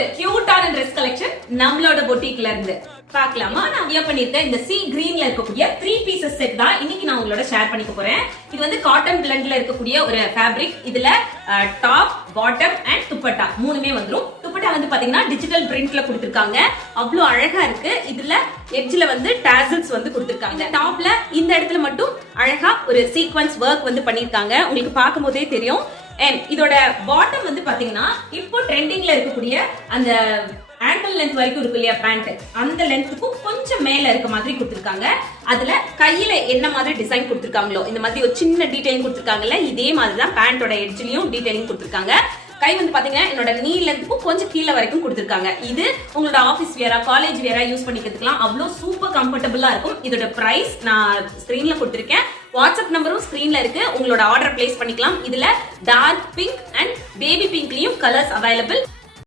ஒரு கியூட்டான Dress collection நம்மளோட பொட்டிக்ல இருந்து பார்க்கலாமா. நான் வியர் பண்ணிருக்கேன் இந்த சி கிரீன்ல இருக்கக்கூடிய 3 பீசஸ் செட் தான் இன்னைக்கு நான் உங்களோட ஷேர் பண்ணிக்க போறேன். இது வந்து காட்டன் பிளெண்ட்ல இருக்கக்கூடிய ஒரு ஃபேப்ரிக். இதுல டாப், பாட்டம் அண்ட் துப்பட்டா மூணுமே வந்துரும். துப்பட்டா வந்து பாத்தீங்கன்னா டிஜிட்டல் பிரிண்ட்ல கொடுத்திருக்காங்க. அவ்வளவு அழகா இருக்கு. இதுல எட்ஜ்ல வந்து டாசல்ஸ் வந்து கொடுத்திருக்காங்க. டாப்ல இந்த இடத்துல மட்டும் அழகா ஒரு சீக்வென்ஸ் வர்க் வந்து பண்ணிருக்காங்க. உங்களுக்கு பார்க்கும்போதே தெரியும். இதோட பாட்டம் வந்து பாத்தீங்கன்னா இப்போ ட்ரெண்டிங்ல இருக்கக்கூடிய அந்த ஆங்கிள் லென்த் வரைக்கும் இருக்கு இல்லையா பேண்ட், அந்த லென்த்துக்கும் கொஞ்சம் மேல இருக்க மாதிரி கொடுத்திருக்காங்க. அதுல கையில என்ன மாதிரி டிசைன் கொடுத்திருக்காங்களோ இந்த மாதிரி ஒரு சின்ன டீடைலிங் கொடுத்திருக்காங்கல்ல, இதே மாதிரி தான் பேண்டோட எட்ஜ்லயும் டீடைலிங் கொடுத்திருக்காங்க. கை வந்து பாத்தீங்கன்னா என்னோட நீ லென்த்துக்கும் கொஞ்சம் கீழே வரைக்கும் கொடுத்திருக்காங்க. இது உங்களோட ஆபீஸ் வேரா காலேஜ் வேரா யூஸ் பண்ணிக்கிறதுக்கலாம் அவ்வளவு சூப்பர் கம்ஃபர்டபுளா இருக்கும். இதோட பிரைஸ் நான் ஸ்கிரீன்ல கொடுத்திருக்கேன். வாட்ஸ்அப் நம்பரும் ஸ்கிரீன்ல இருக்கு. உங்களோட ஆர்டர் பிளேஸ் பண்ணிக்கலாம். இதுல டார்க் பிங்க் அண்ட் பேபி பிங்க்லயும் கலர்ஸ் அவைலபிள்.